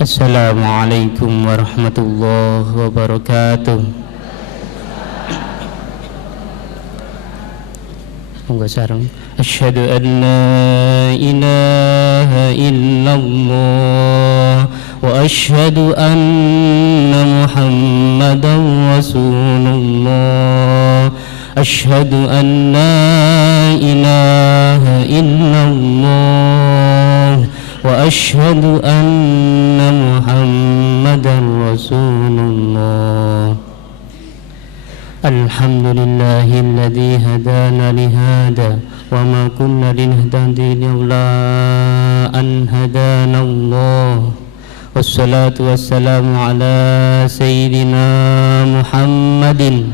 Assalamualaikum warahmatullahi wabarakatuh. Monggo sareng. Asyhadu an la ilaha illallah wa asyhadu anna Muhammadan Rasulullah. Asyhadu an la ilaha illallah wa asyhadu anna Muhammadan Rasulullah. Alhamdulillahilladzi hadana lihada wa ma kunna linahtadiya laula an hadana Allah. Wassalatu wassalamu ala sayyidina Muhammadin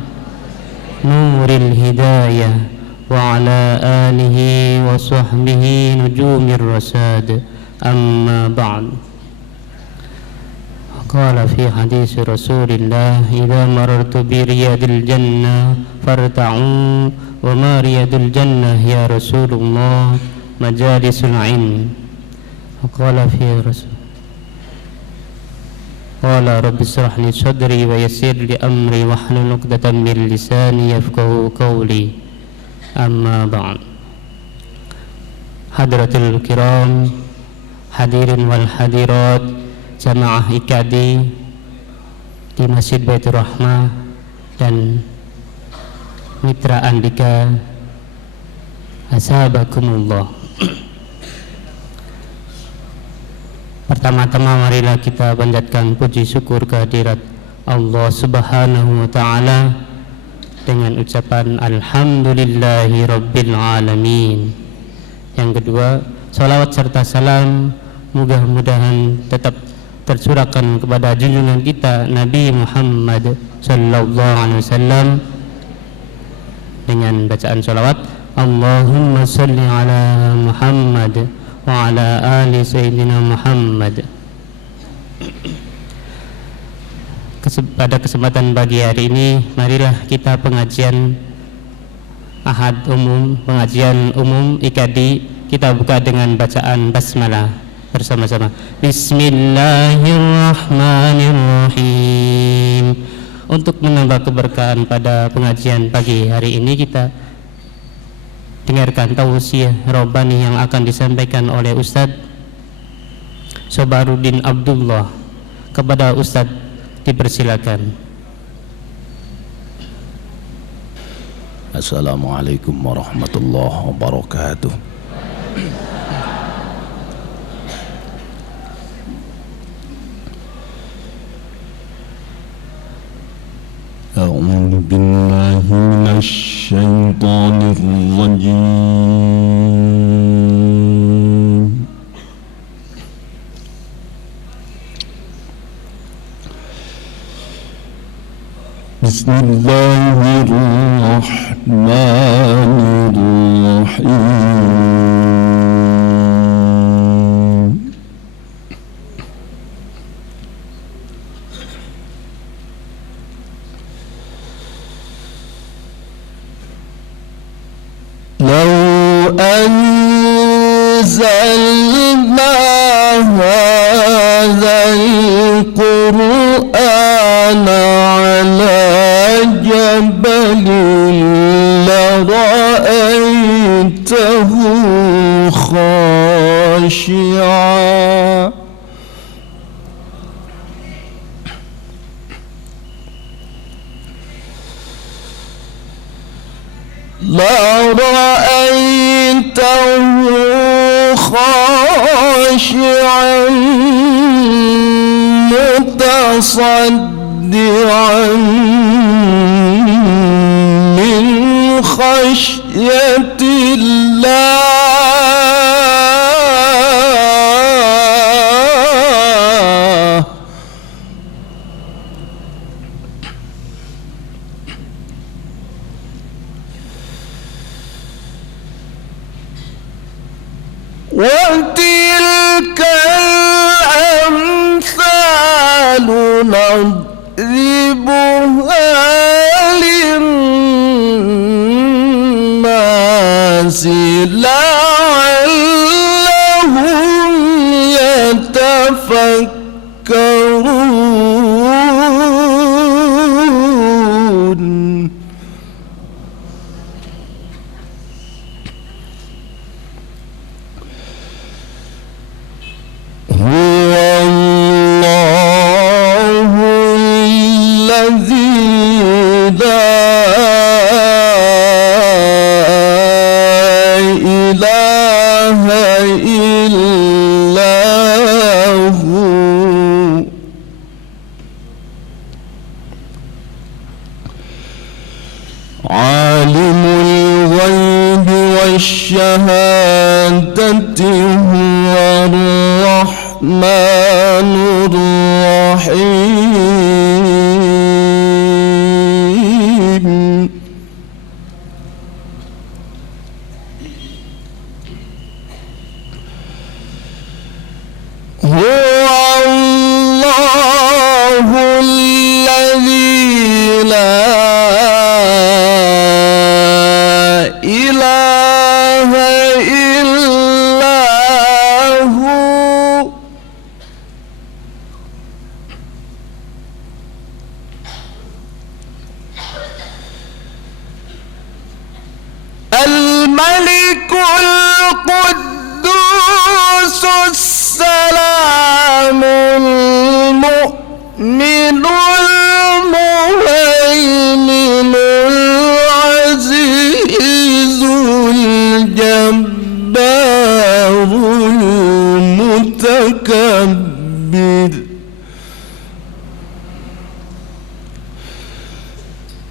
nuril hidayah wa ala alihi wa sahbihi nujumir rasad. Amma ba'd. Qala fi hadis Rasulillah idza marartu bi riyadil jannah farta'u wa ma riyadul jannah ya Rasulullah majalisul ilm. Qala fi Rasul qala rabbi israh li sadri wa yassir li amri wahlul 'uqdatam min lisani yafqahu qawli. Amma ba'd. Hadratul kiram, hadirin wal hadirat, jamaah IKADI di Masjid Baitur Rahmah dan Mitra Andika, asabakumullah. Pertama-tama marilah kita panjatkan puji syukur kehadirat Allah Subhanahu wa ta'ala dengan ucapan alhamdulillahi rabbil alamin. Yang kedua, salawat serta salam mudah-mudahan tetap tercurahkan kepada junjungan kita Nabi Muhammad sallallahu alaihi wasallam dengan bacaan salawat Allahumma salli ala Muhammad wa ala ali sayyidina Muhammad. Pada kesempatan pagi hari ini marilah kita pengajian Ahad umum, pengajian umum IKADI kita buka dengan bacaan basmalah bersama-sama. Bismillahirrahmanirrahim. Untuk menambah keberkahan pada pengajian pagi hari ini, kita dengarkan tausiah Rabbani yang akan disampaikan oleh Ustadz Sobaruddin Abdullah. Kepada Ustadz dipersilakan. Assalamualaikum warahmatullahi wabarakatuh. أعوذ بالله من الشيطان الرجيم. بسم الله الرحمن الرحيم. لو أنزلنا هذا القرآن على جبل لرأيته خاشعا خاشعا متصدعا من خشية الله. وتلك الأمثال نضربها للناس لعلهم يتفكرون. تذكرون هو الله الذي لا إله إلا هو عالم الغيب والشهادة هو الرحمن الرحيم هو الله الذي لا إله إلا هو الملك القدوس السلام المؤمن المهيمن العزيز الجبار المتكبر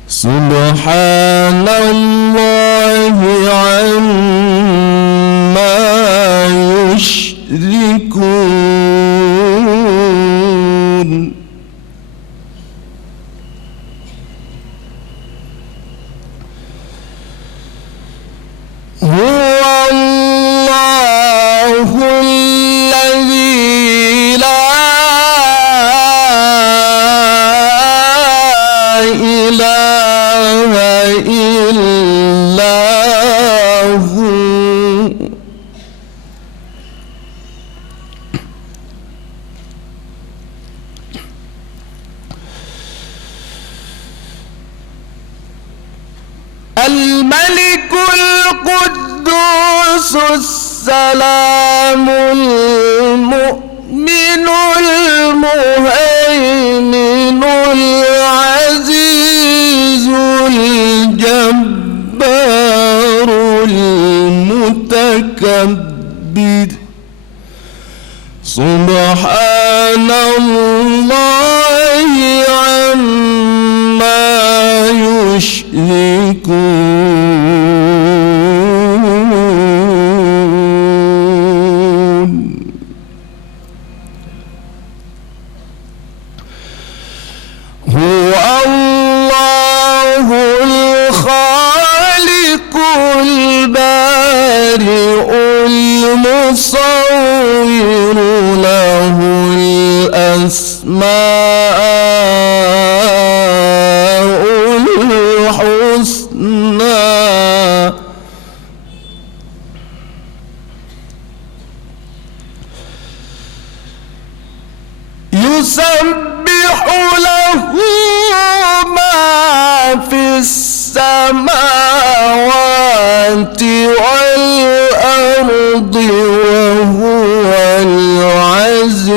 سبحان الله عما يشركون هو الله الذي لا إله إلا هو الملك القدوس السلام المؤمن المهيمن العزيز الجبار المتكبر سبحان الله عما يشركون هو الله الخالق البارئ المصور له الأسماء الحسنى يسبح له ما في السماوات والأرض وهو العزيز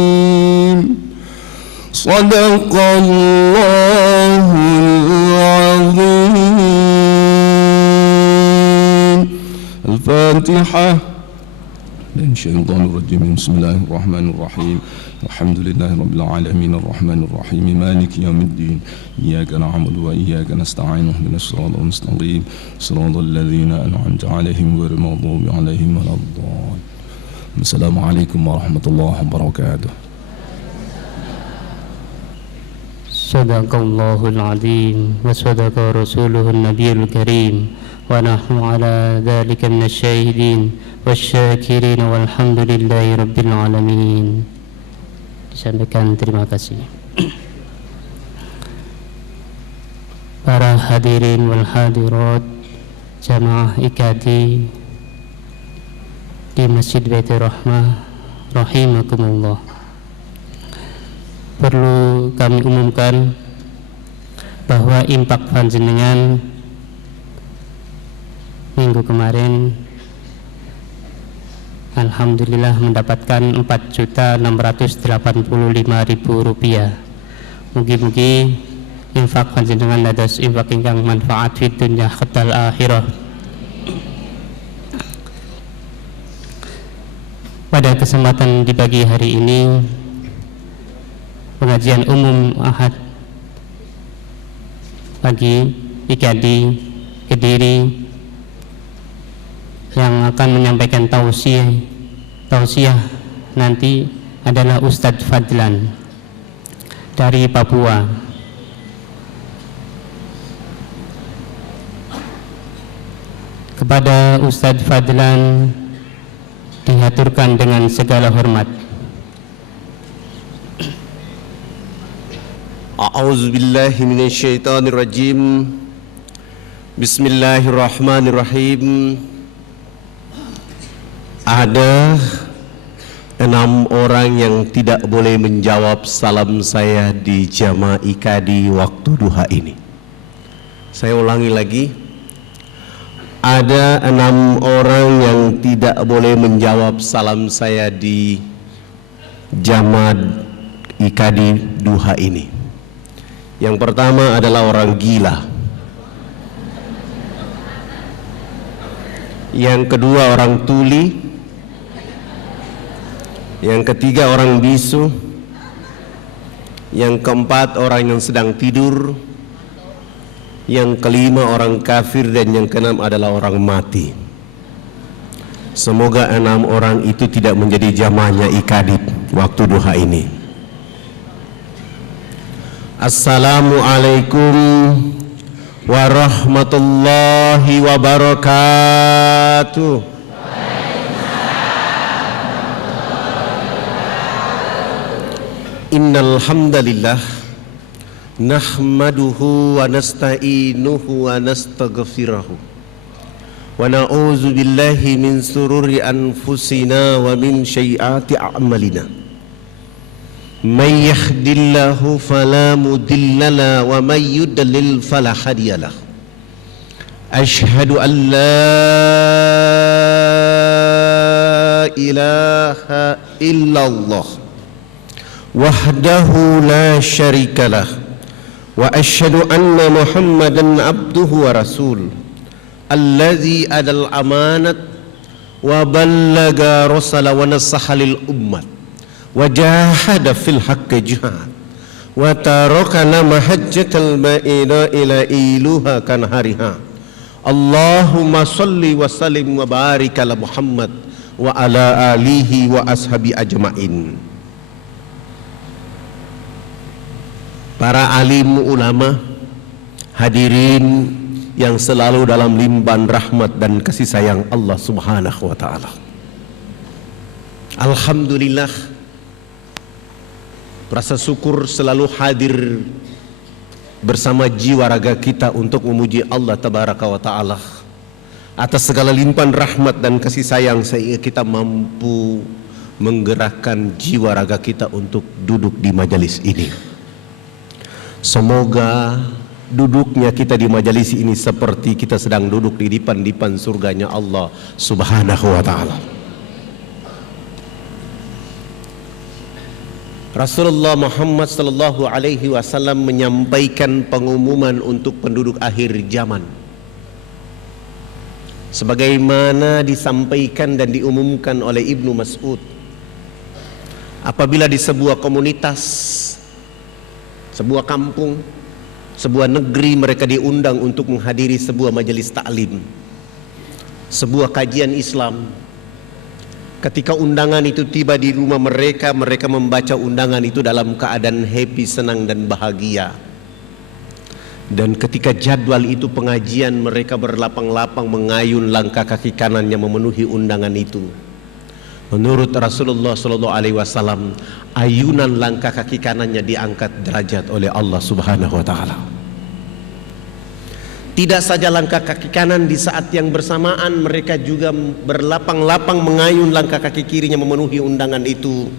الحكيم صدق الله العظيم الفاتحة من الشيطان الرجيم بسم الله الرحمن الرحيم الحمد لله رب العالمين الرحمن الرحيم مالك يوم الدين إياك نعبد وإياك نستعين اهدنا الصراط المستقيم صراط الذين أنعمت عليهم غير المغضوب عليهم ولا الضالين السلام عليكم ورحمة الله وبركاته Sadaqallahul azim wa sadaqa rasuluhun nabiyul karim wa nahnu ala dhalika minasyahidin wasyakirin walhamdulillahi rabbil alamin. Disampaikan terima kasih. para hadirin wal hadirat jamaah IKADI di Masjid Baitur Rahmah rahimakumullah. Perlu kami umumkan bahwa impak panjenengan minggu kemarin alhamdulillah mendapatkan Rp4.685.000. Mugi-mugi infak panjenengan dados infak ingkang manfaat fid dunya hatal akhirah. Pada kesempatan di pagi hari ini, pengajian umum Ahad pagi IKADI Kediri yang akan menyampaikan tausiah nanti adalah Ustadz Fadlan dari Papua. Kepada Ustadz Fadlan dihaturkan dengan segala hormat. A'udzu billahi minasyaitonir rajim. Bismillahirrahmanirrahim. Ada 6 orang yang tidak boleh menjawab salam saya di jamaah IKADI waktu duha ini. Saya ulangi lagi. Ada 6 orang yang tidak boleh menjawab salam saya di jamaah IKADI duha ini. Yang pertama adalah orang gila. Yang kedua orang tuli. Yang ketiga orang bisu. Yang keempat orang yang sedang tidur. Yang kelima orang kafir, dan yang keenam adalah orang mati. Semoga 6 orang itu tidak menjadi jamaahnya IKADI waktu duha ini. Assalamualaikum warahmatullahi wabarakatuh. Innal hamdalillah nahmaduhu wa nasta'inuhu wa nastaghfiruh wa na'udzu billahi min sururi anfusina wa min sayyiati a'malina. Man yahdillahu fala mudilla lahu wa man yudlil fala hadiya lahu. Asyhadu an la ilaha illallah wahdahu la syarika lah wa asyhadu anna Muhammadan abduhu wa rasul alladzi adal amanat wa ballaga rasala wa nasaha lil ummat wa jahada fil haqqi jihad wa tarakana mahajjatal ma'ina ila iluha kan hariha. Allahumma salli wa sallim wa barik ala Muhammad wa ala alihi wa ashabi ajmain. Para alim ulama, hadirin yang selalu dalam limpahan rahmat dan kasih sayang Allah Subhanahu wa taala. Alhamdulillah, rasa syukur selalu hadir bersama jiwa raga kita untuk memuji Allah Tabaraka wa Ta'ala atas segala limpahan rahmat dan kasih sayang, sehingga kita mampu menggerakkan jiwa raga kita untuk duduk di majelis ini. Semoga duduknya kita di majelis ini seperti kita sedang duduk di dipan-dipan surganya Allah Subhanahu wa Ta'ala. Rasulullah Muhammad sallallahu alaihi wasallam menyampaikan pengumuman untuk penduduk akhir zaman, sebagaimana disampaikan dan diumumkan oleh Ibnu Mas'ud. Apabila di sebuah komunitas, sebuah kampung, sebuah negeri, mereka diundang untuk menghadiri sebuah majelis taklim, sebuah kajian Islam. Ketika undangan itu tiba di rumah mereka, mereka membaca undangan itu dalam keadaan happy, senang dan bahagia. Dan ketika jadwal itu pengajian, mereka berlapang-lapang mengayun langkah kaki kanannya memenuhi undangan itu. Menurut Rasulullah SAW, ayunan langkah kaki kanannya diangkat derajat oleh Allah Subhanahu wa Ta'ala. Tidak saja langkah kaki kanan di saat yang bersamaan, mereka juga berlapang-lapang mengayun langkah kaki kirinya memenuhi undangan itu.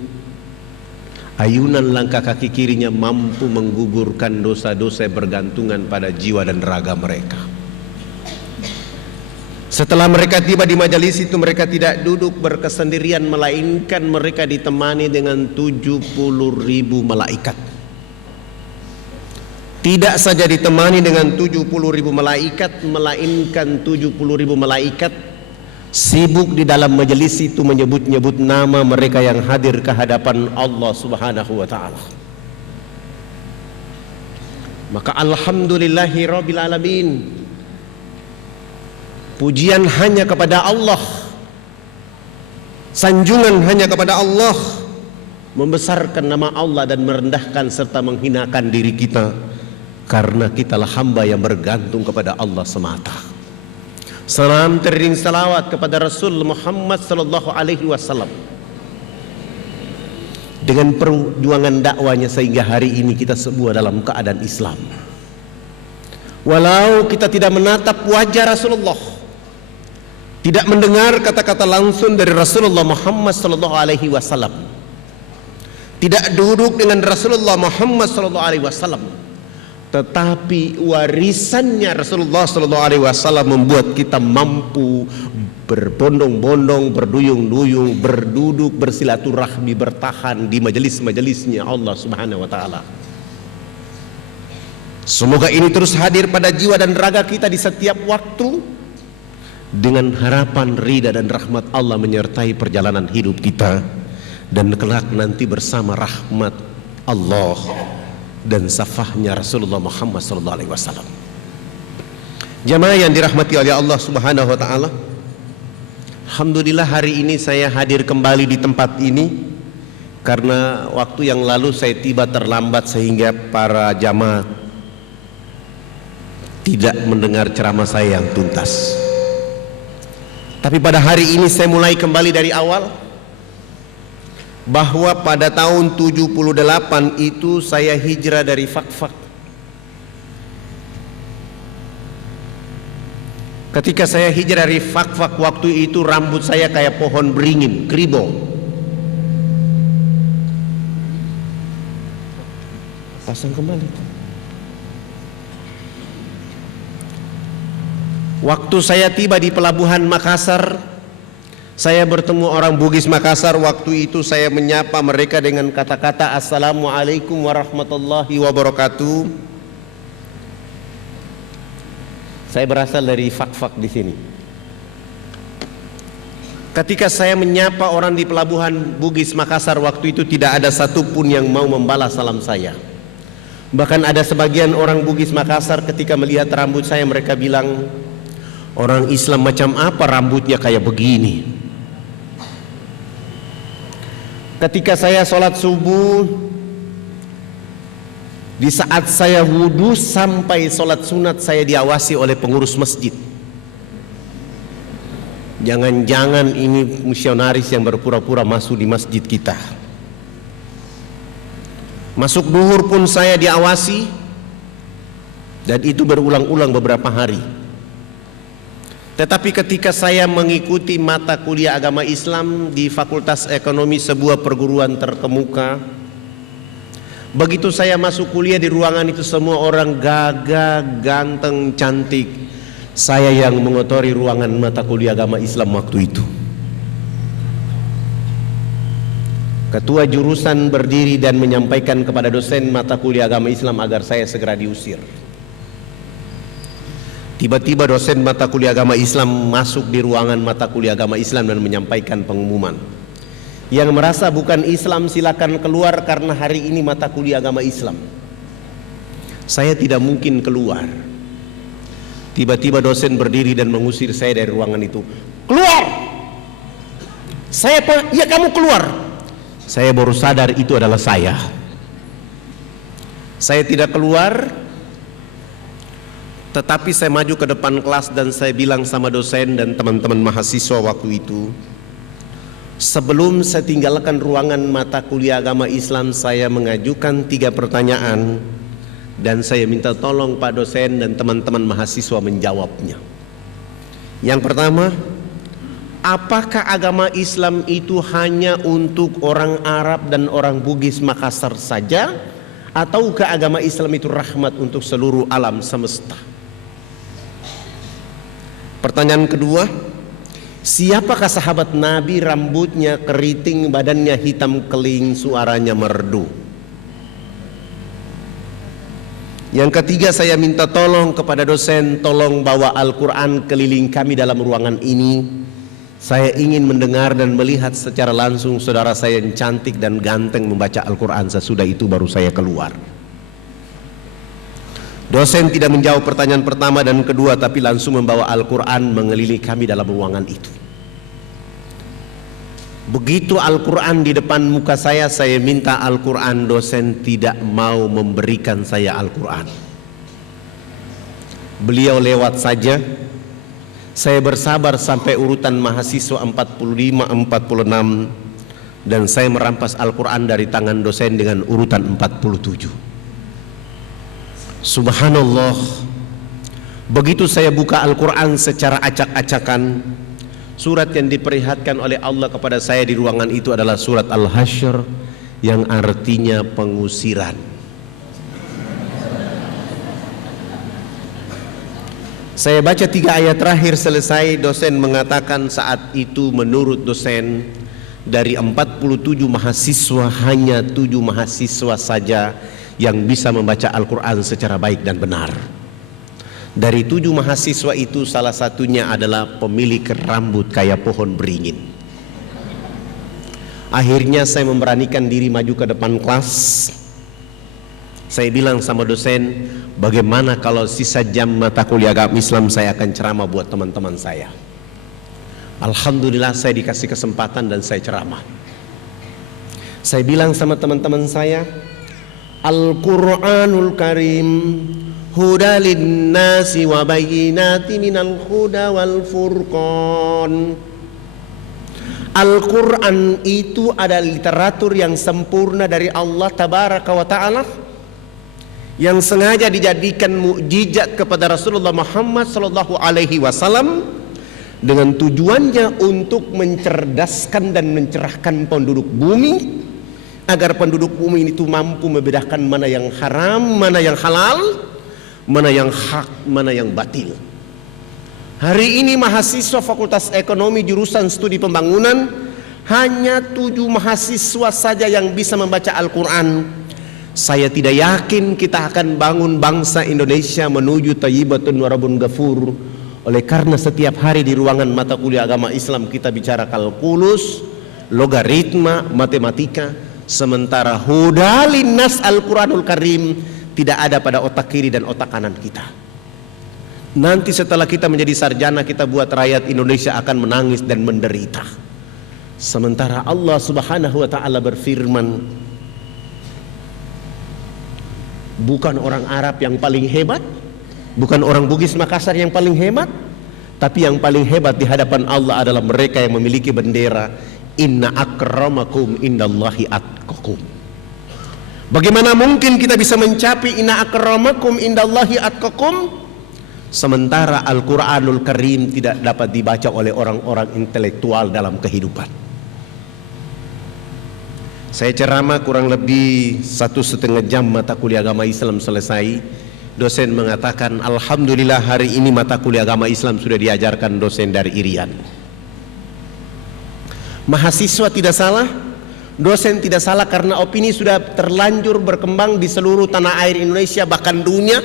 Ayunan langkah kaki kirinya mampu menggugurkan dosa-dosa bergantungan pada jiwa dan raga mereka. Setelah mereka tiba di majelis itu, mereka tidak duduk berkesendirian, melainkan mereka ditemani dengan 70.000 malaikat. Tidak saja ditemani dengan 70.000 malaikat, melainkan 70.000 malaikat sibuk di dalam majelis itu menyebut-nyebut nama mereka yang hadir ke hadapan Allah Subhanahu wa taala. Maka alhamdulillahi rabbil alamin, pujian hanya kepada Allah, sanjungan hanya kepada Allah, membesarkan nama Allah dan merendahkan serta menghinakan diri kita, karena kitalah hamba yang bergantung kepada Allah semata. Salam teriring salawat kepada Rasul Muhammad sallallahu alaihi wasallam. Dengan perjuangan dakwanya sehingga hari ini kita semua dalam keadaan Islam. Walau kita tidak menatap wajah Rasulullah, tidak mendengar kata-kata langsung dari Rasulullah Muhammad sallallahu alaihi wasallam, tidak duduk dengan Rasulullah Muhammad sallallahu alaihi wasallam, tetapi warisannya Rasulullah sallallahu alaihi wasallam membuat kita mampu berbondong-bondong, berduyung-duyung, berduduk, bersilaturahmi, bertahan di majelis-majelisnya Allah Subhanahu wa taala. Semoga ini terus hadir pada jiwa dan raga kita di setiap waktu, dengan harapan ridha dan rahmat Allah menyertai perjalanan hidup kita, dan kelak nanti bersama rahmat Allah dan safahnya Rasulullah Muhammad SAW. Jamaah yang dirahmati oleh Allah Subhanahu wa taala, alhamdulillah hari ini saya hadir kembali di tempat ini karena waktu yang lalu saya tiba terlambat sehingga para jamaah tidak mendengar ceramah saya yang tuntas. Tapi pada hari ini saya mulai kembali dari awal, bahwa pada tahun 78 itu saya hijrah dari Fakfak. Ketika saya hijrah dari Fakfak, waktu itu rambut saya kayak pohon beringin, kribo. Pasang kembali. Waktu saya tiba di pelabuhan Makassar, saya bertemu orang Bugis Makassar. Waktu itu saya menyapa mereka dengan kata-kata Assalamualaikum warahmatullahi wabarakatuh. Saya berasal dari Fakfak di sini. Ketika saya menyapa orang di pelabuhan Bugis Makassar, waktu itu tidak ada satupun yang mau membalas salam saya. Bahkan ada sebagian orang Bugis Makassar ketika melihat rambut saya, mereka bilang, orang Islam macam apa rambutnya kayak begini. Ketika saya sholat subuh, di saat saya wudhu sampai sholat sunat, saya diawasi oleh pengurus masjid. Jangan-jangan ini misionaris yang berpura-pura masuk di masjid kita. Masuk duhur pun saya diawasi, dan itu berulang-ulang beberapa hari. Tetapi ketika saya mengikuti mata kuliah agama Islam di Fakultas Ekonomi, sebuah perguruan terkemuka, begitu saya masuk kuliah di ruangan itu semua orang gagah, ganteng, cantik. Saya yang mengotori ruangan mata kuliah agama Islam waktu itu. Ketua jurusan berdiri dan menyampaikan kepada dosen mata kuliah agama Islam agar saya segera diusir. Tiba-tiba dosen mata kuliah agama Islam masuk di ruangan mata kuliah agama Islam dan menyampaikan pengumuman, yang merasa bukan Islam silakan keluar karena hari ini mata kuliah agama Islam. Saya tidak mungkin keluar. Tiba-tiba dosen berdiri dan mengusir saya dari ruangan itu. Keluar! Saya, ya kamu keluar. Saya baru sadar itu adalah saya. Saya tidak keluar, tetapi saya maju ke depan kelas dan saya bilang sama dosen dan teman-teman mahasiswa waktu itu, sebelum saya tinggalkan ruangan mata kuliah agama Islam, saya mengajukan 3 pertanyaan dan saya minta tolong Pak dosen dan teman-teman mahasiswa menjawabnya. Yang pertama, apakah agama Islam itu hanya untuk orang Arab dan orang Bugis Makassar saja, ataukah agama Islam itu rahmat untuk seluruh alam semesta? Pertanyaan kedua, siapakah sahabat Nabi rambutnya keriting, badannya hitam keling, suaranya merdu? Yang ketiga, saya minta tolong kepada dosen, tolong bawa Al-Quran keliling kami dalam ruangan ini. Saya ingin mendengar dan melihat secara langsung saudara saya yang cantik dan ganteng membaca Al-Quran. Sesudah itu baru saya keluar. Dosen tidak menjawab pertanyaan pertama dan kedua, tapi langsung membawa Al-Quran mengelilingi kami dalam ruangan itu. Begitu Al-Quran di depan muka saya minta Al-Quran, dosen tidak mau memberikan saya Al-Quran. Beliau lewat saja. Saya bersabar sampai urutan mahasiswa 45, 46, dan saya merampas Al-Quran dari tangan dosen dengan urutan 47. Subhanallah, begitu saya buka Al-Quran secara acak-acakan, surat yang diperlihatkan oleh Allah kepada saya di ruangan itu adalah surat Al-Hasyr yang artinya pengusiran. Saya baca 3 ayat terakhir selesai, dosen mengatakan saat itu menurut dosen dari 47 mahasiswa hanya 7 mahasiswa saja yang bisa membaca Al-Quran secara baik dan benar. Dari 7 mahasiswa itu salah satunya adalah pemilik rambut kayak pohon beringin. Akhirnya saya memberanikan diri maju ke depan kelas. Saya bilang sama dosen, bagaimana kalau sisa jam mata kuliah agama Islam saya akan ceramah buat teman-teman saya. Alhamdulillah saya dikasih kesempatan dan saya ceramah. Saya bilang sama teman-teman saya, Al-Quranul Karim huda linnasi wa bayyinati minal huda wal furqan. Al-Quran itu adalah literatur yang sempurna dari Allah Tabaraka wa Ta'ala, yang sengaja dijadikan mukjizat kepada Rasulullah Muhammad sallallahu alaihi wasallam dengan tujuannya untuk mencerdaskan dan mencerahkan penduduk bumi, agar penduduk bumi itu mampu membedakan mana yang haram, mana yang halal, mana yang hak, mana yang batil. Hari ini mahasiswa Fakultas Ekonomi jurusan Studi Pembangunan hanya 7 mahasiswa saja yang bisa membaca Al-Quran. Saya tidak yakin kita akan bangun bangsa Indonesia menuju thayyibatun warabun ghafur. Oleh karena setiap hari di ruangan mata kuliah agama Islam kita bicara kalkulus, logaritma, matematika, sementara huda linnas Al-Quranul Karim tidak ada pada otak kiri dan otak kanan kita. Nanti setelah kita menjadi sarjana, kita buat rakyat Indonesia akan menangis dan menderita. Sementara Allah Subhanahu wa Ta'ala berfirman, bukan orang Arab yang paling hebat, bukan orang Bugis Makassar yang paling hebat, tapi yang paling hebat di hadapan Allah adalah mereka yang memiliki bendera Inna akramakum indallahi atqakum. Bagaimana mungkin kita bisa mencapai inna akramakum indallahi atqakum sementara Al-Quranul Karim tidak dapat dibaca oleh orang-orang intelektual dalam kehidupan? Saya ceramah kurang lebih 1,5 jam mata kuliah agama Islam selesai. Dosen mengatakan, Alhamdulillah hari ini mata kuliah agama Islam sudah diajarkan dosen dari Irian. Mahasiswa tidak salah, dosen tidak salah, karena opini sudah terlanjur berkembang di seluruh tanah air Indonesia bahkan dunia.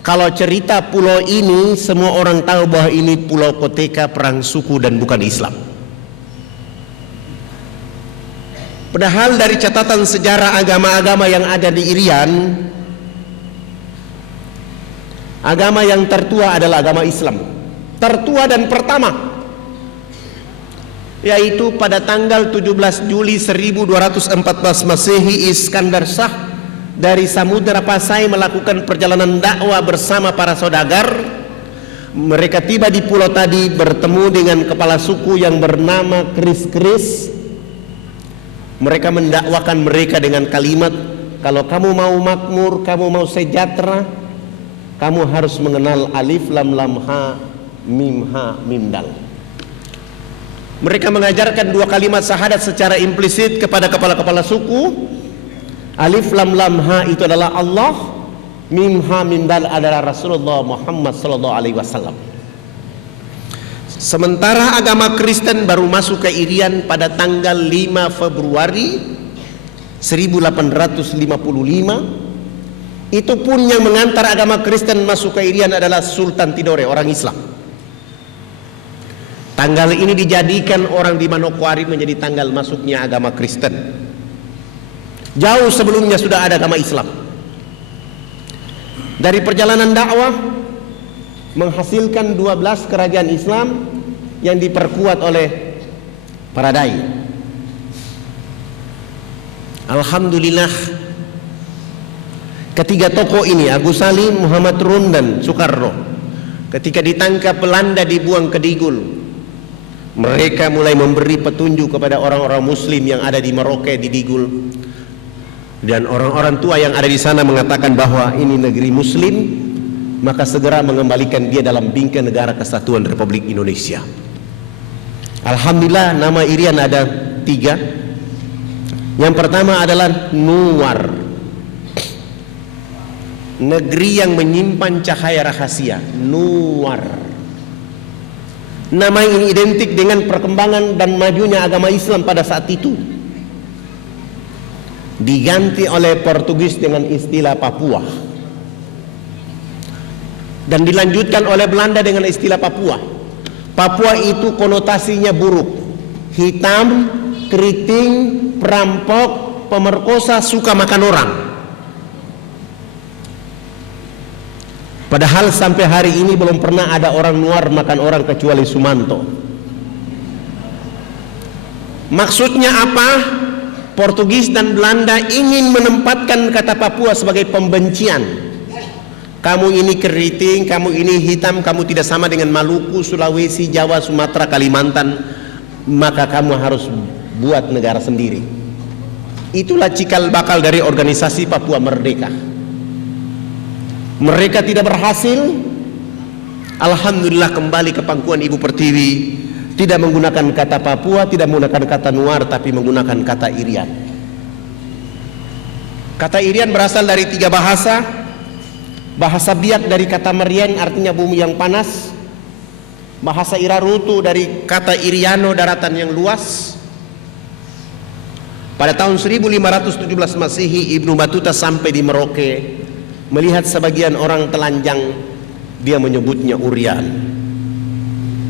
Kalau cerita pulau ini semua orang tahu bahwa ini pulau koteka perang suku dan bukan Islam. Padahal dari catatan sejarah agama-agama yang ada di Irian, agama yang tertua adalah agama Islam. Tertua dan pertama, yaitu pada tanggal 17 Juli 1214 Masehi, Iskandar Shah dari Samudra Pasai melakukan perjalanan dakwah bersama para saudagar. Mereka tiba di pulau tadi, bertemu dengan kepala suku yang bernama Kris-Kris. Mereka mendakwakan mereka dengan kalimat kalau kamu mau makmur, kamu mau sejahtera, kamu harus mengenal alif lam lam ha mim dal. Mereka mengajarkan dua kalimat syahadat secara implisit kepada kepala-kepala suku. Alif lam lam ha itu adalah Allah, mim ha mim dal adalah Rasulullah Muhammad sallallahu alaihi wasallam. Sementara agama Kristen baru masuk ke Irian pada tanggal 5 Februari 1855. Itu pun yang mengantar agama Kristen masuk ke Irian adalah Sultan Tidore, orang Islam. Tanggal ini dijadikan orang di Manokwari menjadi tanggal masuknya agama Kristen. Jauh sebelumnya sudah ada agama Islam. Dari perjalanan dakwah menghasilkan 12 kerajaan Islam yang diperkuat oleh para dai. Alhamdulillah, ketiga tokoh ini, Agus Salim, Muhammad Rum dan Soekarno, ketika ditangkap Belanda dibuang ke Digul, mereka mulai memberi petunjuk kepada orang-orang Muslim yang ada di Merauke, di Digul, dan orang-orang tua yang ada di sana mengatakan bahwa ini negeri Muslim, maka segera mengembalikan dia dalam bingkai negara kesatuan Republik Indonesia. Alhamdulillah, nama Irian ada 3. Yang pertama adalah Nuwar, negeri yang menyimpan cahaya rahasia. Nuwar, nama ini identik dengan perkembangan dan majunya agama Islam pada saat itu. Diganti oleh Portugis dengan istilah Papua, dan dilanjutkan oleh Belanda dengan istilah Papua. Papua itu konotasinya buruk, hitam, keriting, perampok, pemerkosa, suka makan orang. Padahal sampai hari ini belum pernah ada orang luar makan orang kecuali Sumanto. Maksudnya apa? Portugis dan Belanda ingin menempatkan kata Papua sebagai pembencian. Kamu ini keriting, kamu ini hitam, kamu tidak sama dengan Maluku, Sulawesi, Jawa, Sumatera, Kalimantan, maka kamu harus buat negara sendiri. Itulah cikal bakal dari organisasi Papua Merdeka. Mereka tidak berhasil. Alhamdulillah, kembali ke pangkuan Ibu Pertiwi, tidak menggunakan kata Papua, tidak menggunakan kata Nuar, tapi menggunakan kata Irian. Kata Irian berasal dari 3 bahasa. Bahasa Biak dari kata Merian, artinya bumi yang panas. Bahasa Irarutu dari kata Iriano, daratan yang luas. Pada tahun 1517 Masehi, Ibnu Battuta sampai di Merauke, melihat sebagian orang telanjang, dia menyebutnya Urian.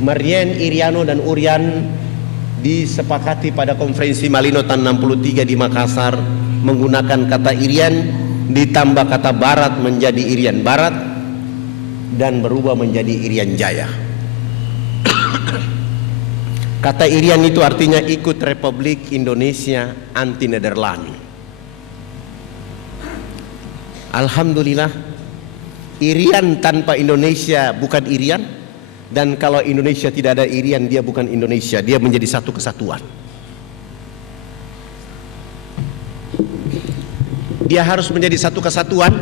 Merian, Iriano dan Urian disepakati pada konferensi Malino tahun 63 di Makassar menggunakan kata Irian ditambah kata Barat menjadi Irian Barat dan berubah menjadi Irian Jaya. Kata Irian itu artinya ikut Republik Indonesia anti Nederland. Alhamdulillah, Irian tanpa Indonesia bukan Irian, dan kalau Indonesia tidak ada Irian, dia bukan Indonesia, dia menjadi satu kesatuan. Dia harus menjadi satu kesatuan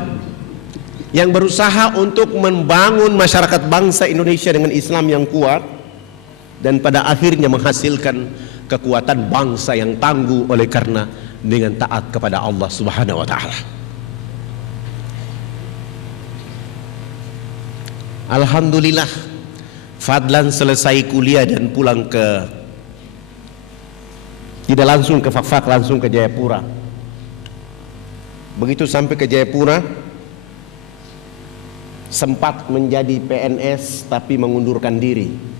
yang berusaha untuk membangun masyarakat bangsa Indonesia dengan Islam yang kuat, dan pada akhirnya menghasilkan kekuatan bangsa yang tangguh oleh karena dengan taat kepada Allah Subhanahu wa taala. Alhamdulillah, Fadlan selesai kuliah dan pulang tidak langsung ke Fakfak, langsung ke Jayapura. Begitu sampai ke Jayapura, sempat menjadi PNS tapi mengundurkan diri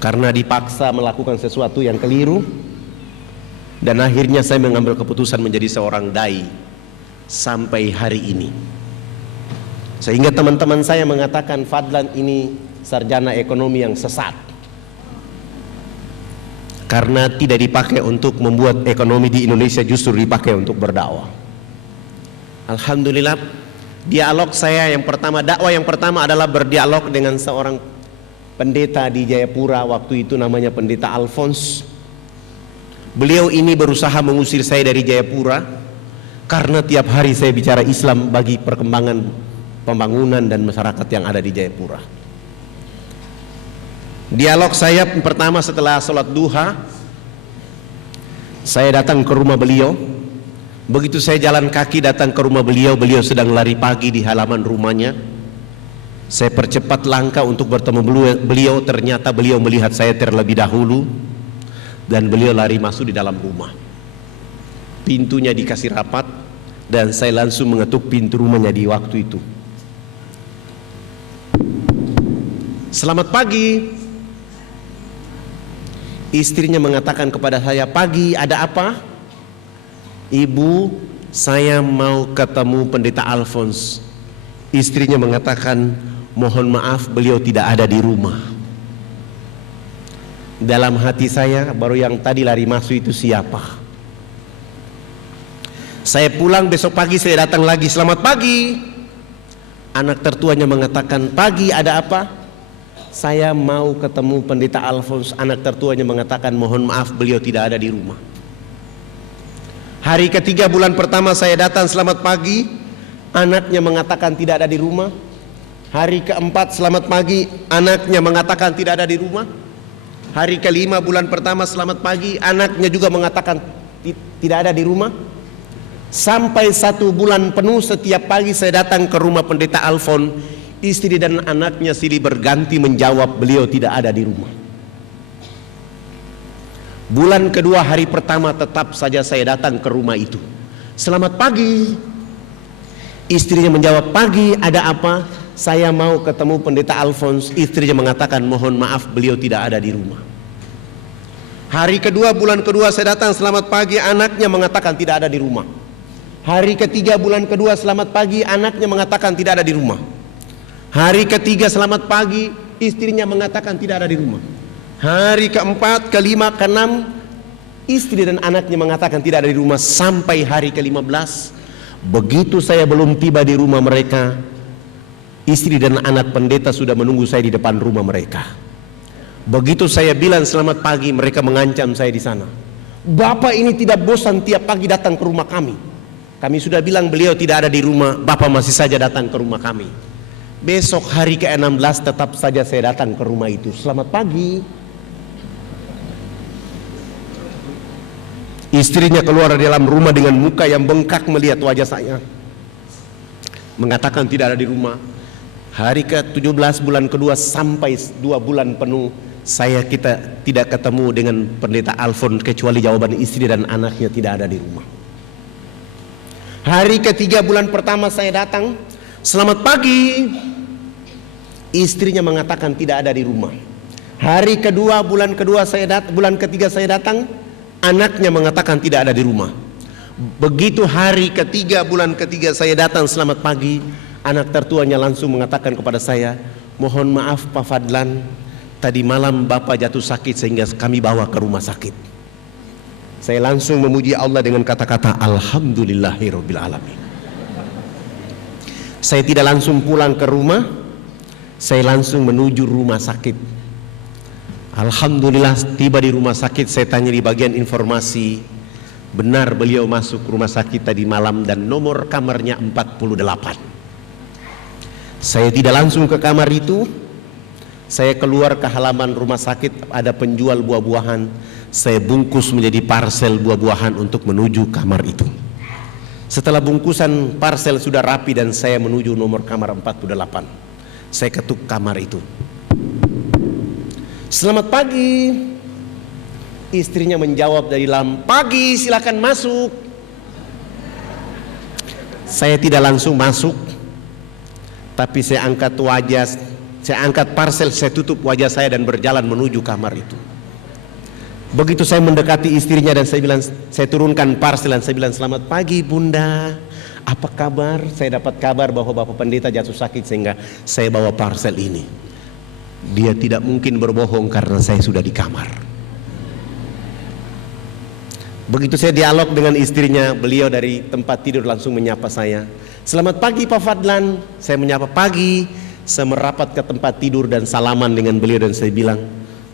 karena dipaksa melakukan sesuatu yang keliru, dan akhirnya saya mengambil keputusan menjadi seorang dai sampai hari ini. Sehingga teman-teman saya mengatakan Fadlan ini sarjana ekonomi yang sesat, karena tidak dipakai untuk membuat ekonomi di Indonesia, justru dipakai untuk berdakwah. Alhamdulillah, dialog saya yang pertama, dakwah yang pertama adalah berdialog dengan seorang pendeta di Jayapura, waktu itu namanya Pendeta Alphonse. Beliau ini berusaha mengusir saya dari Jayapura karena tiap hari saya bicara Islam bagi perkembangan pembangunan dan masyarakat yang ada di Jayapura. Dialog saya pertama setelah sholat duha, saya datang ke rumah beliau. Begitu saya jalan kaki datang ke rumah beliau, beliau sedang lari pagi di halaman rumahnya. Saya percepat langkah untuk bertemu beliau. Ternyata beliau melihat saya terlebih dahulu dan beliau lari masuk di dalam rumah. Pintunya dikasih rapat dan saya langsung mengetuk pintu rumahnya di waktu itu. Selamat pagi. Istrinya mengatakan kepada saya, pagi, ada apa? Ibu, saya mau ketemu Pendeta Alphonse. Istrinya mengatakan, mohon maaf beliau tidak ada di rumah. Dalam hati saya, baru yang tadi lari masuk itu siapa? Saya pulang besok pagi, saya datang lagi, selamat pagi. Anak tertuanya mengatakan, pagi, ada apa? Saya mau ketemu Pendeta Alphonse. Anak tertuanya mengatakan, mohon maaf beliau tidak ada di rumah. Hari ketiga bulan pertama saya datang, selamat pagi. Anaknya mengatakan tidak ada di rumah. Hari keempat, selamat pagi. Anaknya mengatakan tidak ada di rumah. Hari kelima bulan pertama, selamat pagi. Anaknya juga mengatakan tidak ada di rumah. Sampai 1 bulan penuh setiap pagi saya datang ke rumah Pendeta Alphonse. Istri dan anaknya silih berganti menjawab beliau tidak ada di rumah. Bulan kedua hari pertama tetap saja saya datang ke rumah itu. Selamat pagi. Istrinya menjawab, pagi, ada apa? Saya mau ketemu Pendeta Alphonse. Istrinya mengatakan, mohon maaf beliau tidak ada di rumah. Hari kedua bulan kedua saya datang, selamat pagi. Anaknya mengatakan tidak ada di rumah. Hari ketiga bulan kedua, selamat pagi. Anaknya mengatakan tidak ada di rumah. Hari ketiga, selamat pagi. Istrinya mengatakan tidak ada di rumah. Hari keempat, kelima, keenam, istri dan anaknya mengatakan tidak ada di rumah. Sampai hari ke-15, begitu saya belum tiba di rumah mereka, istri dan anak pendeta sudah menunggu saya di depan rumah mereka. Begitu saya bilang selamat pagi, mereka mengancam saya di sana. Bapak ini tidak bosan tiap pagi datang ke rumah kami. Kami sudah bilang beliau tidak ada di rumah, Bapak masih saja datang ke rumah kami. Besok hari ke-16 tetap saja saya datang ke rumah itu. Selamat pagi. Istrinya keluar dari dalam rumah dengan muka yang bengkak melihat wajah saya, mengatakan tidak ada di rumah. Hari ke-17 bulan kedua sampai 2 bulan penuh kita tidak ketemu dengan Pendeta Alphonse kecuali jawaban istri dan anaknya tidak ada di rumah. Hari ketiga bulan pertama saya datang, selamat pagi. Istrinya mengatakan tidak ada di rumah. Hari kedua bulan kedua bulan ketiga saya datang, anaknya mengatakan tidak ada di rumah. Begitu hari ketiga bulan ketiga saya datang, selamat pagi. Anak tertuanya langsung mengatakan kepada saya, mohon maaf Pak Fadlan, tadi malam Bapak jatuh sakit sehingga kami bawa ke rumah sakit. Saya langsung memuji Allah dengan kata-kata Alhamdulillahirabbil alamin. Saya tidak langsung pulang ke rumah, saya langsung menuju rumah sakit. Alhamdulillah tiba di rumah sakit, saya tanya di bagian informasi, benar beliau masuk rumah sakit tadi malam dan nomor kamarnya 48. Saya tidak langsung ke kamar itu, saya keluar ke halaman rumah sakit, ada penjual buah-buahan, saya bungkus menjadi parsel buah-buahan untuk menuju kamar itu. Setelah bungkusan parsel sudah rapi dan saya menuju nomor kamar 48, saya ketuk kamar itu. Selamat pagi. Istrinya menjawab dari dalam, pagi, silakan masuk. Saya tidak langsung masuk, tapi saya angkat wajah, saya angkat parsel, saya tutup wajah saya dan berjalan menuju kamar itu. Begitu saya mendekati istrinya dan saya bilang, saya turunkan parsel dan saya bilang, selamat pagi Bunda, apa kabar? Saya dapat kabar bahwa Bapak Pendeta jatuh sakit sehingga saya bawa parsel ini. Dia tidak mungkin berbohong karena saya sudah di kamar. Begitu saya dialog dengan istrinya, beliau dari tempat tidur langsung menyapa saya. Selamat pagi Pak Fadlan. Saya menyapa pagi. Saya merapat ke tempat tidur dan salaman dengan beliau dan saya bilang,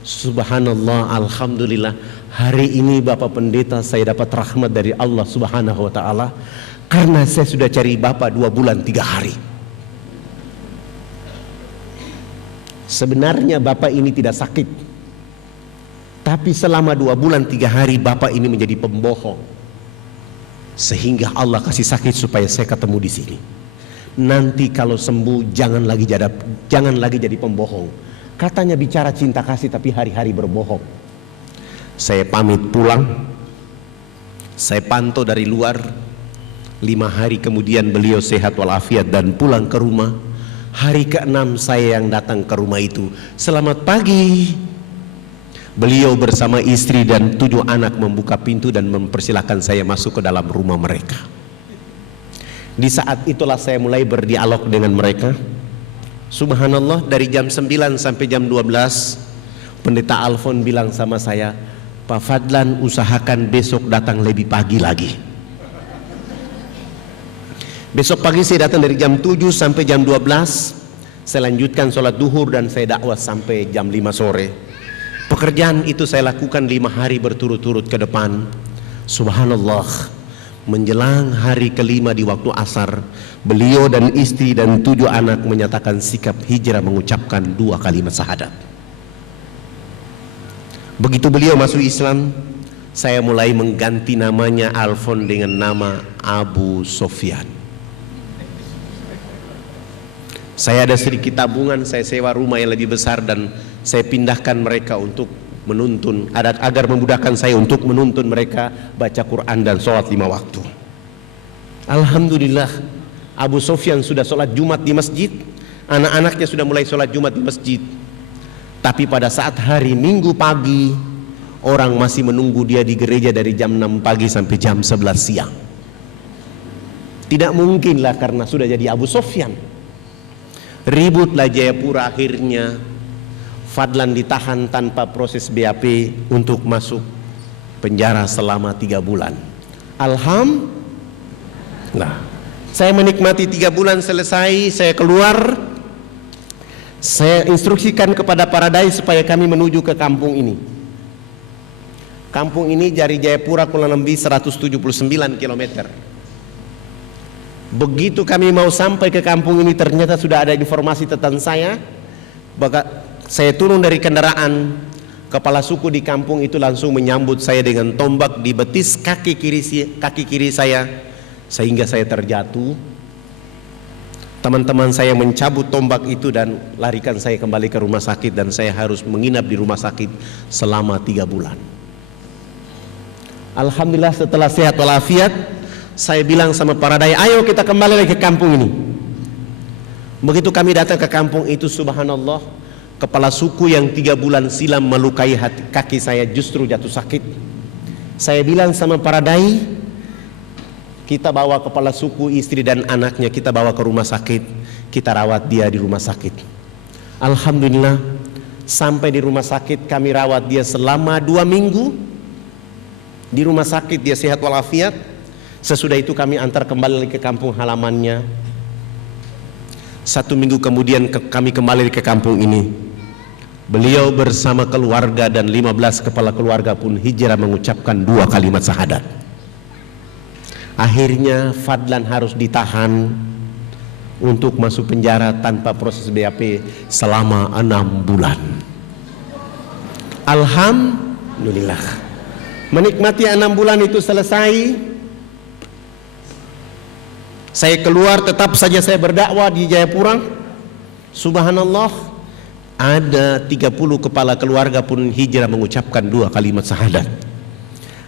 Subhanallah, alhamdulillah, hari ini Bapak Pendeta saya dapat rahmat dari Allah Subhanahu wa Ta'ala, karena saya sudah cari Bapak 2 bulan 3 hari. Sebenarnya Bapak ini tidak sakit, tapi selama 2 bulan 3 hari Bapak ini menjadi pembohong, sehingga Allah kasih sakit supaya saya ketemu di sini. Nanti kalau sembuh jangan lagi jadi pembohong. Katanya bicara cinta kasih tapi hari-hari berbohong. Saya pamit pulang. Saya pantau dari luar. 5 hari kemudian beliau sehat walafiat dan pulang ke rumah. Hari ke-6 saya yang datang ke rumah itu. Selamat pagi. Beliau bersama istri dan 7 anak membuka pintu dan mempersilahkan saya masuk ke dalam rumah mereka. Di saat itulah saya mulai berdialog dengan mereka. Subhanallah, dari jam 9 sampai jam 12 Pendeta Alfon bilang sama saya, Pak Fadlan usahakan besok datang lebih pagi lagi. Besok pagi saya datang dari jam 7 sampai jam 12. Saya lanjutkan sholat duhur dan saya dakwah sampai jam 5 sore. Pekerjaan itu saya lakukan 5 hari berturut-turut ke depan. Subhanallah, menjelang hari kelima di waktu asar, beliau dan istri dan 7 anak menyatakan sikap hijrah, mengucapkan 2 kalimat syahadat. Begitu beliau masuk Islam, saya mulai mengganti namanya Alfon dengan nama Abu Sofyan. Saya ada sedikit tabungan, saya sewa rumah yang lebih besar dan saya pindahkan mereka untuk menuntun, agar memudahkan saya untuk menuntun mereka baca Quran dan sholat 5 waktu. Alhamdulillah, Abu Sofyan sudah sholat Jumat di masjid, anak-anaknya sudah mulai sholat Jumat di masjid. Tapi pada saat hari Minggu pagi, orang masih menunggu dia di gereja dari jam 6 pagi sampai jam 11 siang. Tidak mungkinlah karena sudah jadi Abu Sofyan. Ributlah Jayapura, akhirnya Fadlan ditahan tanpa proses BAP untuk masuk penjara selama 3 bulan. Alhamdulillah, saya menikmati 3 bulan selesai, saya keluar. Saya instruksikan kepada Paradise supaya kami menuju ke kampung ini. Kampung ini dari Jayapura kurang lebih 179 km. Begitu kami mau sampai ke kampung ini, ternyata sudah ada informasi tentang saya. Saya turun dari kendaraan, kepala suku di kampung itu langsung menyambut saya dengan tombak di betis kaki kiri saya, sehingga saya terjatuh. Teman-teman saya mencabut tombak itu dan larikan saya kembali ke rumah sakit, dan saya harus menginap di rumah sakit selama 3 bulan. Alhamdulillah, setelah sehat walafiat, saya bilang sama Paradise, ayo kita kembali lagi ke kampung ini. Begitu kami datang ke kampung itu, subhanallah, kepala suku yang 3 bulan silam melukai kaki saya justru jatuh sakit. Saya bilang sama Paradise, kita bawa kepala suku, istri dan anaknya, kita bawa ke rumah sakit, kita rawat dia di rumah sakit. Alhamdulillah, sampai di rumah sakit kami rawat dia selama 2 minggu. Di rumah sakit dia sehat walafiat. Sesudah itu kami antar kembali ke kampung halamannya. 1 minggu kemudian kami kembali ke kampung ini. Beliau bersama keluarga dan 15 kepala keluarga pun hijrah mengucapkan 2 kalimat syahadat. Akhirnya Fadlan harus ditahan untuk masuk penjara tanpa proses BAP selama 6 bulan. Alhamdulillah, menikmati 6 bulan itu selesai. Saya keluar, tetap saja saya berdakwah di Jayapura. Subhanallah, ada 30 kepala keluarga pun hijrah mengucapkan 2 kalimat syahadat.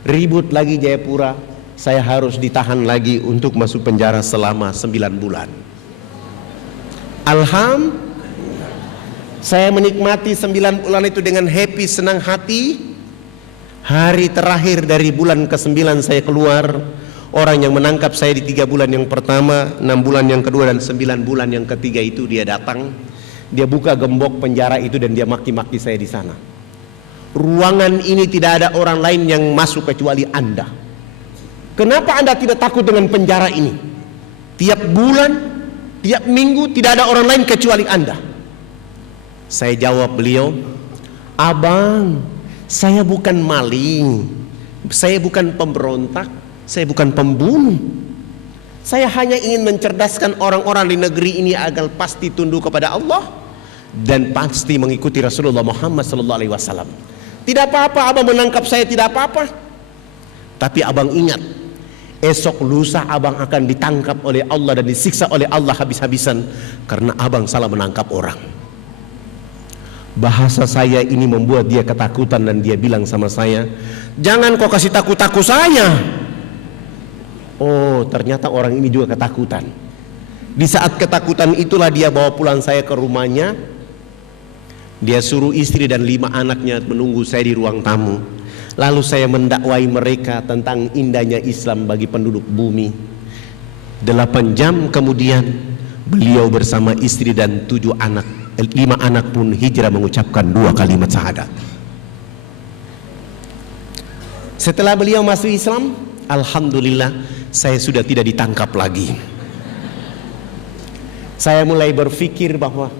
Ribut lagi Jayapura, saya harus ditahan lagi untuk masuk penjara selama 9 bulan. Alhamdulillah, saya menikmati 9 bulan itu dengan happy, senang hati. Hari terakhir dari bulan ke-9 saya keluar. Orang yang menangkap saya di 3 bulan yang pertama, 6 bulan yang kedua, dan 9 bulan yang ketiga itu dia datang. Dia buka gembok penjara itu dan dia maki-maki saya di sana. Ruangan ini tidak ada orang lain yang masuk kecuali Anda. Kenapa Anda tidak takut dengan penjara ini? Tiap bulan, tiap minggu tidak ada orang lain kecuali Anda. Saya jawab beliau, Abang, saya bukan maling, saya bukan pemberontak, saya bukan pembunuh. Saya hanya ingin mencerdaskan orang-orang di negeri ini agar pasti tunduk kepada Allah dan pasti mengikuti Rasulullah Muhammad SAW. Tidak apa-apa abang menangkap saya, tidak apa-apa. Tapi abang ingat, esok lusa abang akan ditangkap oleh Allah dan disiksa oleh Allah habis-habisan karena abang salah menangkap orang. Bahasa saya ini membuat dia ketakutan dan dia bilang sama saya, jangan kau kasih takut-takut saya. Oh, ternyata orang ini juga ketakutan. Di saat ketakutan itulah dia bawa pulang saya ke rumahnya. Dia suruh istri dan 5 anaknya menunggu saya di ruang tamu. Lalu saya mendakwai mereka tentang indahnya Islam bagi penduduk bumi. 8 jam kemudian beliau bersama istri dan 5 anak pun hijrah mengucapkan 2 kalimat syahadat. Setelah beliau masuk Islam, alhamdulillah saya sudah tidak ditangkap lagi. Saya mulai berpikir bahwa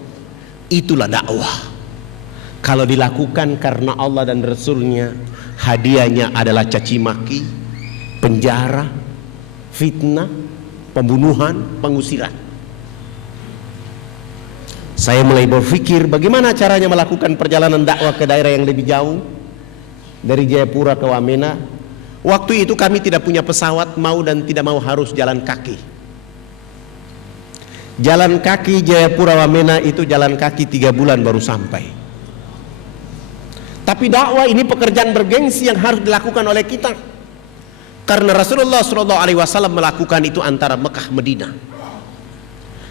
itulah dakwah. Kalau dilakukan karena Allah dan Rasulnya, hadiahnya adalah caci maki, penjara, fitnah, pembunuhan, pengusiran. Saya mulai berpikir bagaimana caranya melakukan perjalanan dakwah ke daerah yang lebih jauh dari Jayapura ke Wamena. Waktu itu kami tidak punya pesawat, mau dan tidak mau harus jalan kaki. Jalan kaki Jayapura Wamena itu jalan kaki 3 bulan baru sampai. Tapi dakwah ini pekerjaan bergengsi yang harus dilakukan oleh kita. Karena Rasulullah SAW melakukan itu antara Mekah Madinah.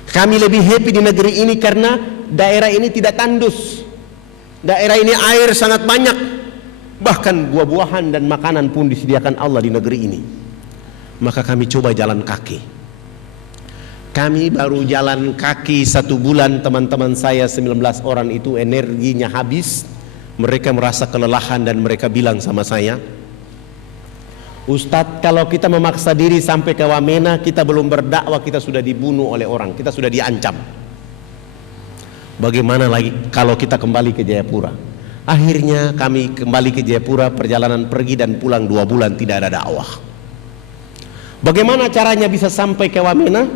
Kami lebih happy di negeri ini karena daerah ini tidak tandus. Daerah ini air sangat banyak. Bahkan buah-buahan dan makanan pun disediakan Allah di negeri ini. Maka kami coba jalan kaki. Kami baru jalan kaki 1 bulan, teman-teman saya 19 orang itu energinya habis. Mereka merasa kelelahan dan mereka bilang sama saya, Ustadz, kalau kita memaksa diri sampai ke Wamena, kita belum berdakwah, kita sudah dibunuh oleh orang, kita sudah diancam. Bagaimana lagi kalau kita kembali ke Jayapura? Akhirnya kami kembali ke Jayapura, perjalanan pergi dan pulang 2 bulan tidak ada dakwah. Bagaimana caranya bisa sampai ke Wamena?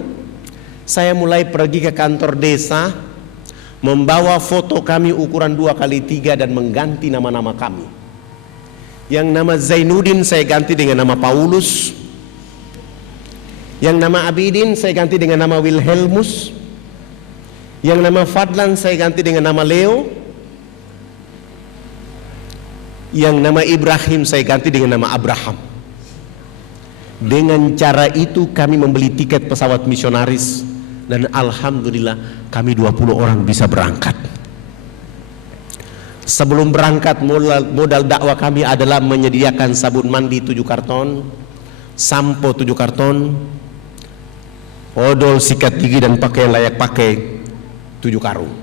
Saya mulai pergi ke kantor desa, membawa foto kami ukuran 2x3 dan mengganti nama-nama kami. Yang nama Zainuddin saya ganti dengan nama Paulus. Yang nama Abidin saya ganti dengan nama Wilhelmus. Yang nama Fadlan saya ganti dengan nama Leo. Yang nama Ibrahim saya ganti dengan nama Abraham. Dengan cara itu kami membeli tiket pesawat misionaris. Dan alhamdulillah kami 20 orang bisa berangkat. Sebelum berangkat modal dakwah kami adalah menyediakan sabun mandi 7 karton, sampo 7 karton, odol, sikat gigi dan pakaian layak pakai 7 karung.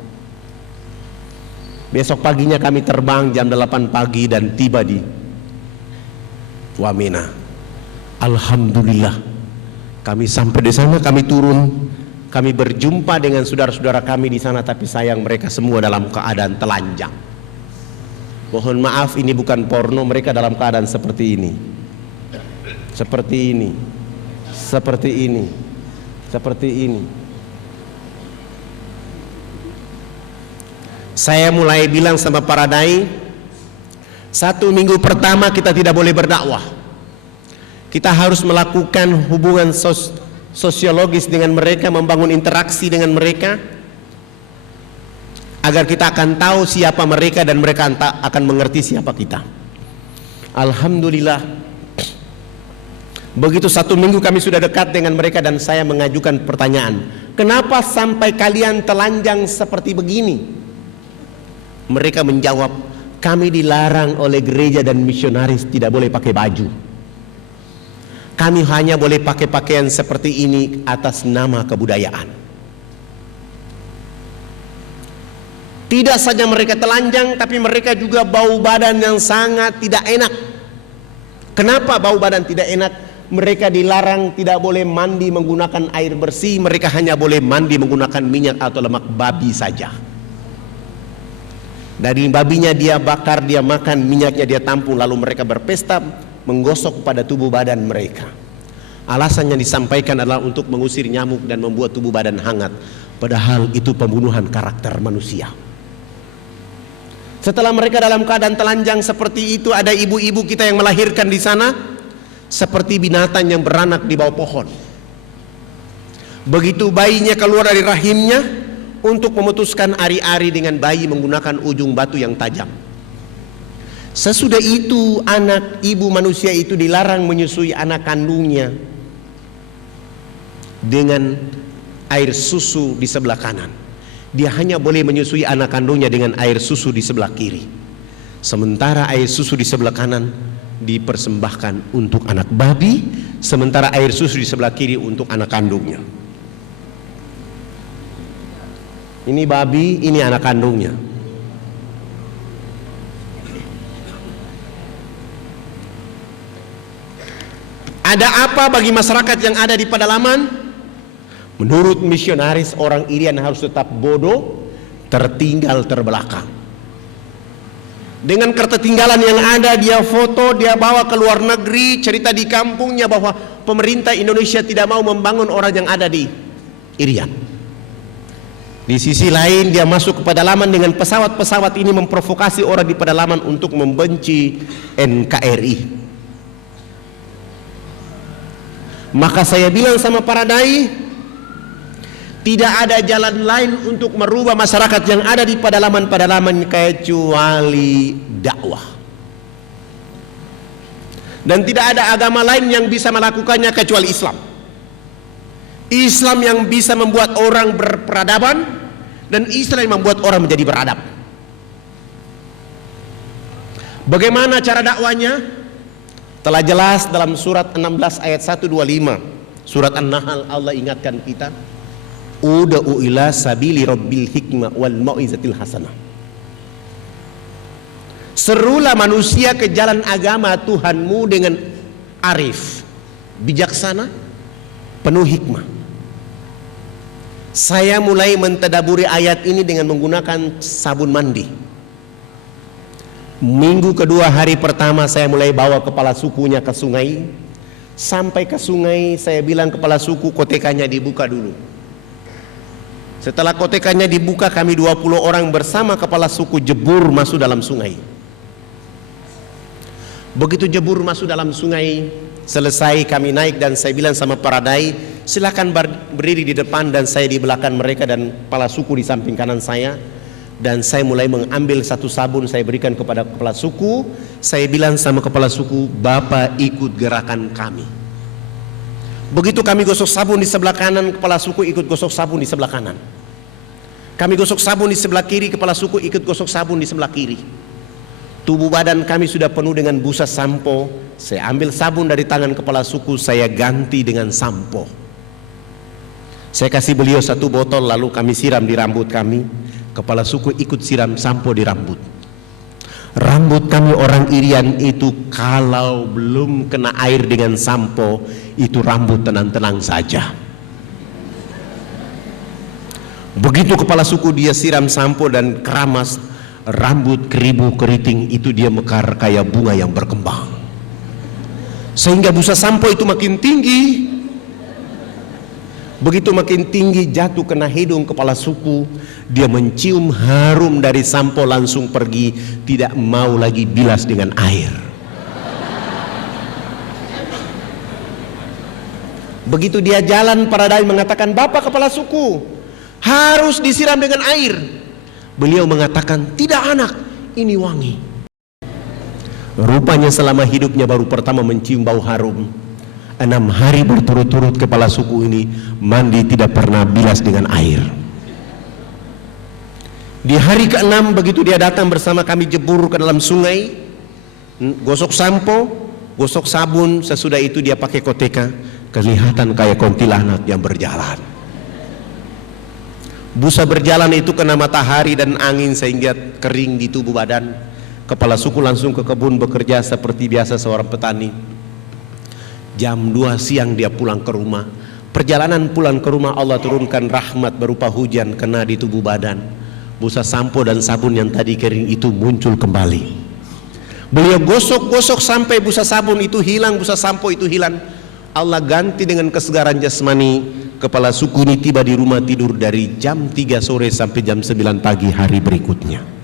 Besok paginya kami terbang jam 8 pagi dan tiba di Wamena. Alhamdulillah kami sampai di sana, kami turun. Kami berjumpa dengan saudara-saudara kami di sana, tapi sayang mereka semua dalam keadaan telanjang. Mohon maaf, ini bukan porno, mereka dalam keadaan seperti ini. Seperti ini. Seperti ini. Seperti ini. Saya mulai bilang sama para dai, 1 minggu pertama kita tidak boleh berdakwah. Kita harus melakukan hubungan sosiologis dengan mereka, membangun interaksi dengan mereka agar kita akan tahu siapa mereka dan mereka akan mengerti siapa kita. Alhamdulillah, begitu 1 minggu kami sudah dekat dengan mereka dan saya mengajukan pertanyaan, kenapa sampai kalian telanjang seperti begini? Mereka menjawab, kami dilarang oleh gereja dan misionaris tidak boleh pakai baju. Kami hanya boleh pakai pakaian seperti ini atas nama kebudayaan. Tidak saja mereka telanjang, tapi mereka juga bau badan yang sangat tidak enak. Kenapa bau badan tidak enak? Mereka dilarang tidak boleh mandi menggunakan air bersih. Mereka hanya boleh mandi menggunakan minyak atau lemak babi saja. Dari babinya dia bakar, dia makan, minyaknya dia tampung, lalu mereka berpesta menggosok pada tubuh badan mereka. Alasan yang disampaikan adalah untuk mengusir nyamuk dan membuat tubuh badan hangat. Padahal itu pembunuhan karakter manusia. Setelah mereka dalam keadaan telanjang seperti itu, ada ibu-ibu kita yang melahirkan di sana seperti binatang yang beranak di bawah pohon. Begitu bayinya keluar dari rahimnya, untuk memutuskan ari-ari dengan bayi menggunakan ujung batu yang tajam. Sesudah itu anak ibu manusia itu dilarang menyusui anak kandungnya dengan air susu di sebelah kanan. Dia hanya boleh menyusui anak kandungnya dengan air susu di sebelah kiri. Sementara air susu di sebelah kanan dipersembahkan untuk anak babi, sementara air susu di sebelah kiri untuk anak kandungnya. Ini babi, ini anak kandungnya. Ada apa bagi masyarakat yang ada di pedalaman? Menurut misionaris, orang Irian harus tetap bodoh, tertinggal terbelakang. Dengan ketertinggalan yang ada, dia foto, dia bawa ke luar negeri, cerita di kampungnya bahwa pemerintah Indonesia tidak mau membangun orang yang ada di Irian. Di sisi lain dia masuk ke pedalaman dengan pesawat-pesawat ini memprovokasi orang di pedalaman untuk membenci NKRI. Maka saya bilang sama para dai, tidak ada jalan lain untuk merubah masyarakat yang ada di pedalaman-pedalaman kecuali dakwah. Dan tidak ada agama lain yang bisa melakukannya kecuali Islam. Islam yang bisa membuat orang berperadaban, dan Islam yang membuat orang menjadi beradab. Bagaimana cara dakwanya? Telah jelas dalam surat 16 ayat 125. Surat An-Nahl, Allah ingatkan kita, ud'u ila sabili rabbil hikmah wal mau'izatil hasanah. Serulah manusia ke jalan agama Tuhanmu dengan arif, bijaksana, penuh hikmah. Saya mulai mentadaburi ayat ini dengan menggunakan sabun mandi. Minggu kedua, hari pertama saya mulai bawa kepala sukunya ke sungai. Sampai ke sungai saya bilang kepala suku, kotekanya dibuka dulu. Setelah kotekanya dibuka, kami 20 orang bersama kepala suku jebur masuk dalam sungai. Begitu jebur masuk dalam sungai, selesai kami naik dan saya bilang sama para dai, silakan berdiri di depan dan saya di belakang mereka dan kepala suku di samping kanan saya. Dan saya mulai mengambil satu sabun, saya berikan kepada kepala suku. Saya bilang sama kepala suku, Bapak ikut gerakan kami. Begitu kami gosok sabun di sebelah kanan, kepala suku ikut gosok sabun di sebelah kanan. Kami gosok sabun di sebelah kiri, kepala suku ikut gosok sabun di sebelah kiri. Tubuh badan kami sudah penuh dengan busa sampo. Saya ambil sabun dari tangan kepala suku, saya ganti dengan sampo. Saya kasih beliau satu botol, lalu kami siram di rambut kami. Kepala suku ikut siram sampo di rambut. Rambut kami orang Irian itu kalau belum kena air dengan sampo, itu rambut tenang-tenang saja. Begitu kepala suku dia siram sampo dan keramas, rambut keribu keriting itu dia mekar kayak bunga yang berkembang. Sehingga busa sampo itu makin tinggi. Begitu makin tinggi, jatuh kena hidung kepala suku, dia mencium harum dari sampo, langsung pergi, tidak mau lagi bilas dengan air. Begitu dia jalan, para dai mengatakan, Bapak kepala suku harus disiram dengan air. Beliau mengatakan, tidak anak, ini wangi. Rupanya selama hidupnya baru pertama mencium bau harum. 6 hari berturut-turut kepala suku ini mandi tidak pernah bilas dengan air. Di hari ke-6 begitu dia datang bersama kami jebur ke dalam sungai, gosok sampo, gosok sabun, sesudah itu dia pakai koteka, kelihatan kayak kuntilanak yang berjalan. Busa berjalan itu kena matahari dan angin sehingga kering di tubuh badan. Kepala suku langsung ke kebun bekerja seperti biasa seorang petani. Jam 2 siang dia pulang ke rumah. Perjalanan pulang ke rumah Allah turunkan rahmat berupa hujan kena di tubuh badan. busa sampo dan sabun yang tadi kering itu muncul kembali. Beliau gosok-gosok sampai busa sabun itu hilang, busa sampo itu hilang. Allah ganti dengan kesegaran jasmani. Kepala suku ini tiba di rumah tidur dari jam 3 sore sampai jam 9 pagi hari berikutnya.